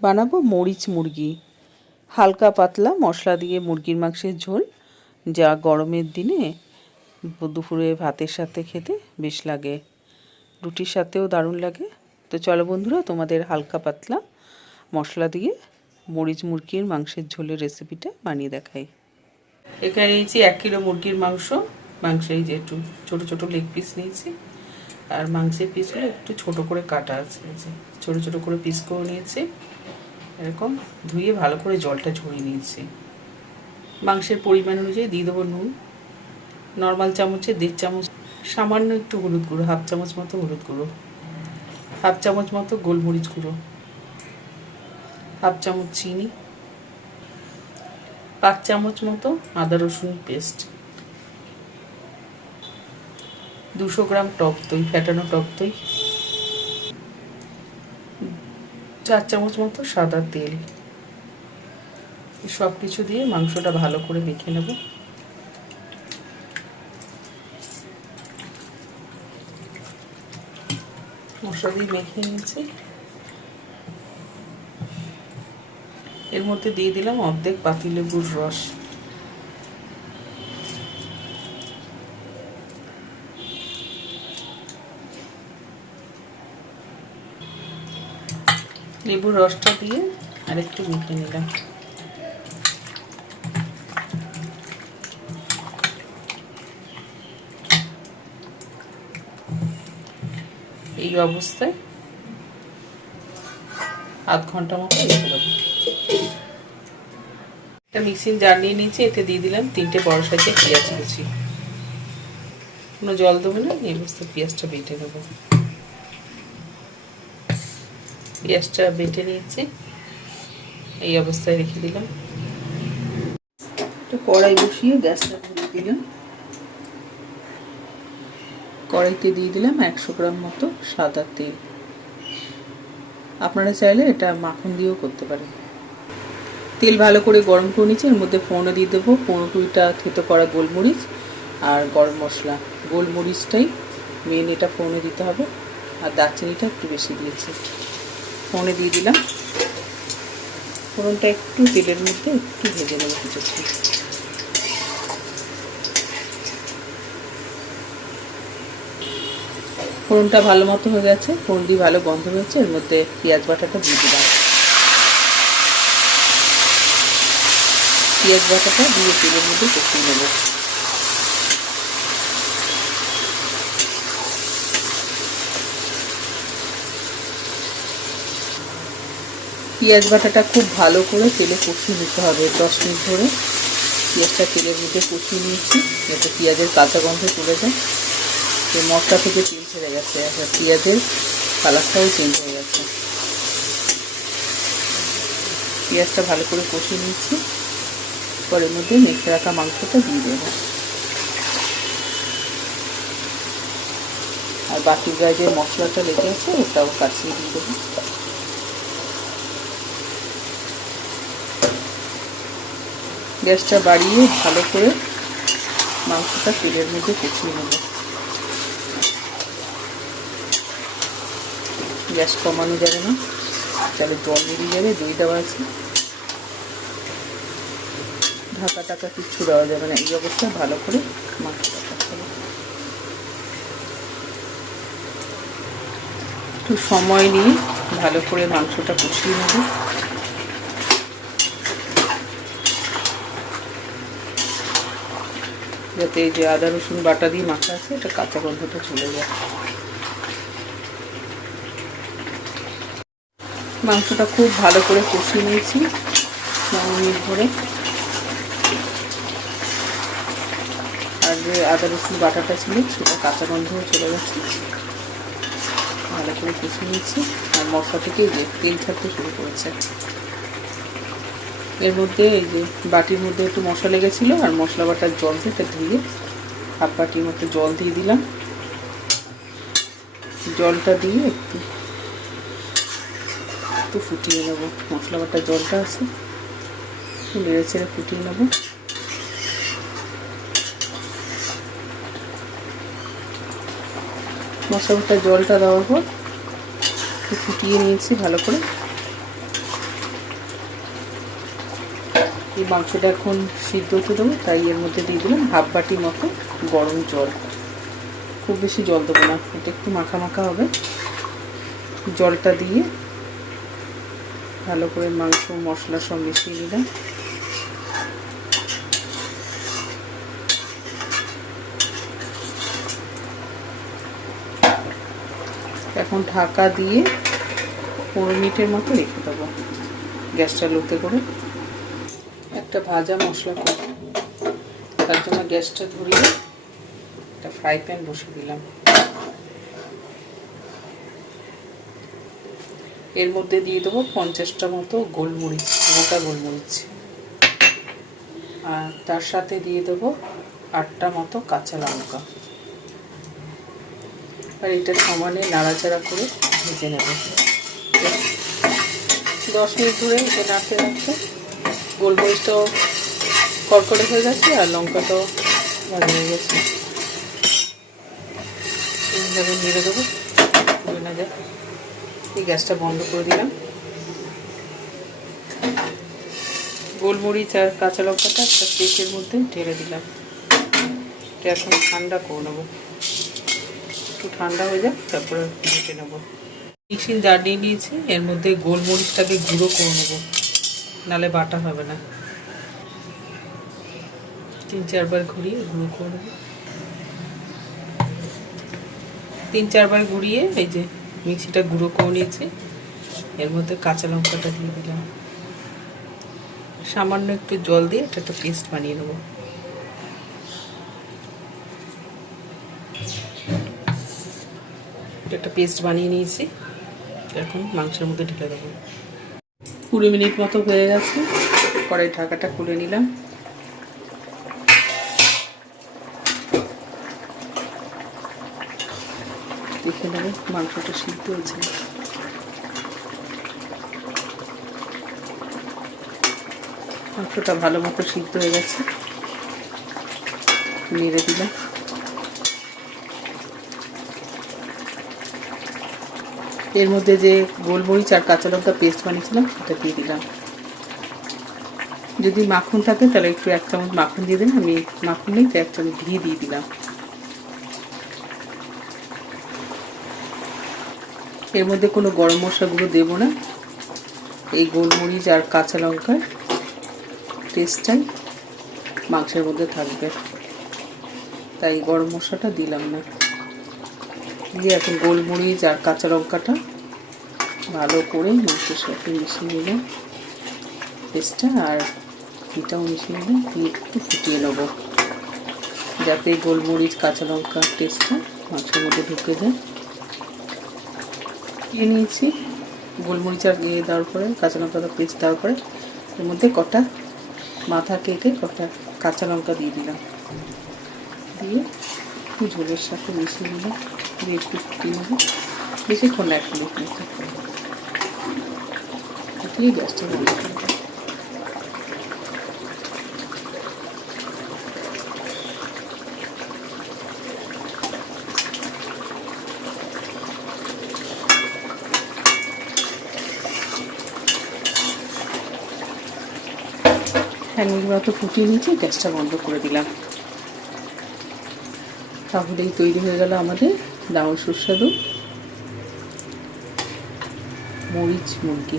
বানাবো মরিচ মুরগি, হালকা পাতলা মশলা দিয়ে মুরগির মাংসের ঝোল, যা গরমের দিনে দুপুরে ভাতের সাথে খেতে বেশ লাগে, রুটির সাথেও দারুণ লাগে। তো চলো বন্ধুরা, তোমাদের হালকা পাতলা মশলা দিয়ে মরিচ মুরগির মাংসের ঝোলের রেসিপিটা বানিয়ে দেখাই। এখানে নিয়েছি 1 কিলো মুরগির মাংস এই যে একটু ছোটো ছোটো লেগ পিস নিয়েছি, আর মাংসের পিসগুলো একটু ছোট করে কাটা আছে, ছোটো ছোটো করে পিস করে নিয়েছি। এরকম ধুয়ে ভালো করে জলটা ঝরিয়ে নিয়েছি। মাংসের পরিমাণ অনুযায়ী দিয়ে দেবো নুন, নর্মাল চামচে 1.5 চামচ, সামান্য একটু হলুদ গুঁড়ো, 1/2 চামচ মতো হলুদ গুঁড়ো, 1/2 চামচ মতো গোলমরিচ গুঁড়ো, 1/2 চামচ চিনি, 5 চামচ মতো আদা রসুন পেস্ট, 200 গ্রাম টক দই, ফ্যাটানো টক দই, 4 চামচ মতো সাদা তেল। সব কিছু দিয়ে মাংসটা ভালো করে মেখে নেব। মশলা দিয়ে মেখে নিয়েছি। এর মধ্যে দিয়ে দিলাম অর্ধেক পাতিলেবুর রস, লেবুর রসটা দিয়ে আরেকটু মেখে নিলাম। এই অবস্থায় আধ ঘন্টা মতো রেখে দেবো। একটা মিক্সিং জার নিয়ে নিয়েছি, এতে দিয়ে দিলাম 3টে বড় সাইজের পেঁয়াজ কুচি। কোনো জল দেবো না, এই অবস্থায় পেঁয়াজটা বেটে দেবো। পেঁয়াজটা বেটে নিয়েছি, এই অবস্থায় রেখে দিলাম। একটা কড়াই বসিয়ে গ্যাসটা ধরিয়ে দিলাম। কড়াইতে দিয়ে দিলাম 100 গ্রাম মতো সাদা তেল। আপনারা চাইলে এটা মাখন দিয়েও করতে পারেন। তেল ভালো করে গরম করে নিচ্ছি, এর মধ্যে ফোড়নে দিয়ে দেবো 15-20টা থেতো করা গোলমরিচ আর গরম মশলা। গোলমরিচটাই মেন, এটা ফোড়নে দিতে হবে, আর দারচিনিটা একটু বেশি দিয়েছি। ফোড়নে দিয়ে দিলাম। ফোড়নটা একটু তেলের মধ্যে একটু ভেজে নেবো কিছুক্ষণ। ফোড়নটা ভালো মতো হয়ে গেছে, ফোড়ন দিয়ে ভালো গন্ধ হয়েছে। এর মধ্যে পেঁয়াজ বাটাটা দিয়ে দিলাম। পেঁয়াজ বাটাটা দিয়ে তেলের মধ্যে কষিয়ে নেব। পেঁয়াজ বাটাটা খুব ভালো করে তেলে কষিয়ে নিতে হবে। 10 মিনিট ধরে পেঁয়াজটা তেলের মধ্যে কষিয়ে নিয়েছি, যাতে পেঁয়াজের কাঁচা গন্ধ চলে যায়। তো মশলা থেকে তেল ছেড়ে গেছে, আর পেঁয়াজের কালারটাও চেঞ্জ হয়ে গেছে। পেঁয়াজটা ভালো করে কষিয়ে নিয়েছি, পরের মধ্যে মেখে রাখা মাংসটা দিয়ে দেবো। আর বাটির গায়ে যে মশলাটা লেগে আছে ওটাও কাছিয়ে দিয়ে দেবো। গ্যাসটা বাড়িয়ে ভালো করে মাংসটা তেলের মধ্যে কষিয়ে নেব। গ্যাস কমানো যাবে না, তাহলে জল বেরিয়ে যাবে। দই দেওয়া আছে, ঢাকা টাকা কিচ্ছু দেওয়া যাবে না। এই অবস্থায় ভালো করে মাংসটা কষাবো। একটু সময় নিয়ে ভালো করে মাংসটা কষিয়ে নেব। যাতে এই যে আদা রসুন বাটা দিয়ে মাখা আছে, এটা কাঁচা গন্ধটা চলে যায়। মাংসটা খুব ভালো করে কষিয়ে নিয়েছি 9 মিনিট ধরে। আর যে আদা রসুন বাটাটা ছিল সেটা কাঁচা গন্ধও চলে গেছে। ভালো করে কষিয়ে নিয়েছি, আর মশলা থেকে যে তেল ছাড়তে শুরু করেছে। এর মধ্যে এই যে বাটির মধ্যে একটু মশলা লেগেছিলো, আর মশলা বাটার জল থেকে ধুয়ে 1/2 বাটির মতো জল দিয়ে দিলাম। জলটা দিয়ে একটু ফুটিয়ে নেব। মশলা বাটার জলটা আছে, নেড়ে ছেড়ে ফুটিয়ে নেব। মশলা বাটার জলটা দেওয়ার পর ফুটিয়ে নিয়েছি ভালো করে। এই মাংসটা এখন সিদ্ধ হতে দেবো, তাই এর মধ্যে দিয়ে দিলাম হাফ বাটি মতো গরম জল। খুব বেশি জল দেবো না, এটা একটু মাখা মাখা হবে। জলটা দিয়ে ভালো করে মাংস মশলা সব মিশিয়ে দিলাম। এখন ঢাকা দিয়ে 15 মিনিটের মতো রেখে দেবো গ্যাসটা লোতে করে। একটা ভাজা মশলা করব, তার জন্য গ্যাসটা ধরিয়ে একটা ফ্রাই প্যান বসিয়ে দিলাম। এর মধ্যে দিয়ে দেবো 50টা মতো গোলমরিচ, গোটা গোলমরিচ, আর তার সাথে দিয়ে দেবো 8টা মতো কাঁচা লঙ্কা। আর এটা সমানে নাড়াচাড়া করে ভেজে নেব। 10 মিনিট ধরে এটা নাড়তে নাড়তে গোলমরিচটাও কড়কড়ে হয়ে গেছে আর লঙ্কাটাও ভাজা হয়ে গেছে। এইভাবে নেড়ে দেবো, পুড়ে না যায়। এই গ্যাসটা বন্ধ করে দিলাম। গোলমরিচ আর কাঁচা লঙ্কাটা একটা প্লেটের মধ্যে ঢেলে দিলাম। এটা এখন ঠান্ডা করে নেবো, একটু ঠান্ডা হয়ে যাক, তারপরে ভেজে নেবো। মিক্সির জার নিয়ে নিয়েছি, এর মধ্যে গোলমরিচটাকে গুঁড়ো করে নেবো, নালে বাটা হবে না। 3-4 বার ঘুরিয়ে গুঁড়ো করে নেবো। 3-4 বার ঘুরিয়ে এই যে মিক্সিটা গুঁড়ো করে নিয়েছি, এর মধ্যে কাঁচা লঙ্কাটা দিয়ে দিলাম। সামান্য একটু জল দিয়ে এটা একটা পেস্ট বানিয়ে নেবো। একটা পেস্ট বানিয়ে নিয়েছি, এখন মাংসের মধ্যে ঢেলে দেবো। 20 মিনিট মতো হয়ে গেছে, কড়াই ঢাকাটা খুলে নিলাম। দেখে নেবো মাংসটা সিদ্ধ হয়েছে। মাংসটা ভালো মতো সিদ্ধ হয়ে গেছে, নেড়ে দিলাম। এর মধ্যে যে গোলমরিচ আর কাঁচা লঙ্কা পেস্ট বানিয়েছিলাম সেটা দিয়ে দিলাম। যদি মাখন থাকে তাহলে একটু 1 চামচ মাখন দিয়ে দিন, আমি মাখন নেই তো 1 চামচ ঘি দিয়ে দিলাম। এর মধ্যে কোনো গরম মশলা গুঁড়ো দেবো না, এই গোলমরিচ আর কাঁচা লঙ্কার টেস্টটাই মাংসের মধ্যে থাকবে, তাই গরম মশলাটা দিলাম না। দিয়ে এখন গোলমরিচ আর কাঁচা লঙ্কাটা ভালো করে মাংসের সাথে মিশিয়ে নিলাম, পেস্টটা আর ঘিটাও মিশিয়ে নিলাম। দিয়ে একটু ফুটিয়ে নেবো যাতে গোলমরিচ কাঁচা লঙ্কার টেস্টটা মাংসের মধ্যে ঢুকে যায়। দিয়ে নিয়েছি গোলমরিচ আর দেওয়ার পরে কাঁচা লঙ্কা পেস্ট দেওয়ার পরে এর মধ্যে কটা মাথা কেটে কটা কাঁচা লঙ্কা দিয়ে দিলাম। দিয়ে একটু ঝোলের সাথে মিশিয়ে নিলাম, দিয়ে একটু ফুটিয়ে নেবো, বেশিক্ষণ 1 মিনিট মতো ফুটিয়ে গ্যাসটা বন্ধ করে দেবো। মিনিট মতো ফুটিয়ে নিয়েছি, গ্যাসটা বন্ধ করে দিলাম। তাহলেই তৈরি হয়ে গেল আমাদের দারুণ সুস্বাদু মরিচ মুরগি।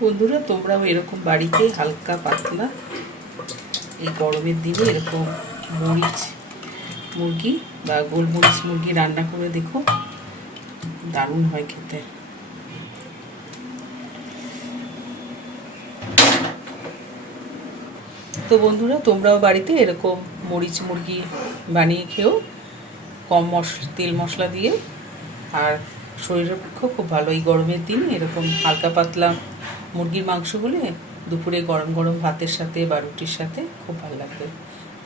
বন্ধুরা, তোমরাও এরকম বাড়িতে হালকা পাতলা এই গরমের দিনে এরকম মরিচ মুরগি বা গোলমরিচ মুরগি রান্না করে দেখো, দারুণ হয় খেতে। তো বন্ধুরা, তোমরাও বাড়িতে এরকম মরিচ মুরগি বানিয়ে খেও, কম তেল মশলা দিয়ে, আর শরীরের পক্ষেও খুব ভালো। এই গরমের দিনে এরকম হালকা পাতলা মুরগির মাংস হলে দুপুরে গরম গরম ভাতের সাথে বা রুটির সাথে খুব ভালো লাগবে।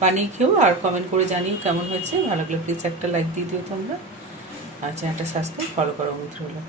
বানিয়ে খেও আর কমেন্ট করে জানিও কেমন হয়েছে। ভালো লাগলে প্লিজ একটা লাইক দিয়ে দিও তোমরা, আর চ্যানেলটা সাবস্ক্রাইব ফলো করো অনুরোধ হলো।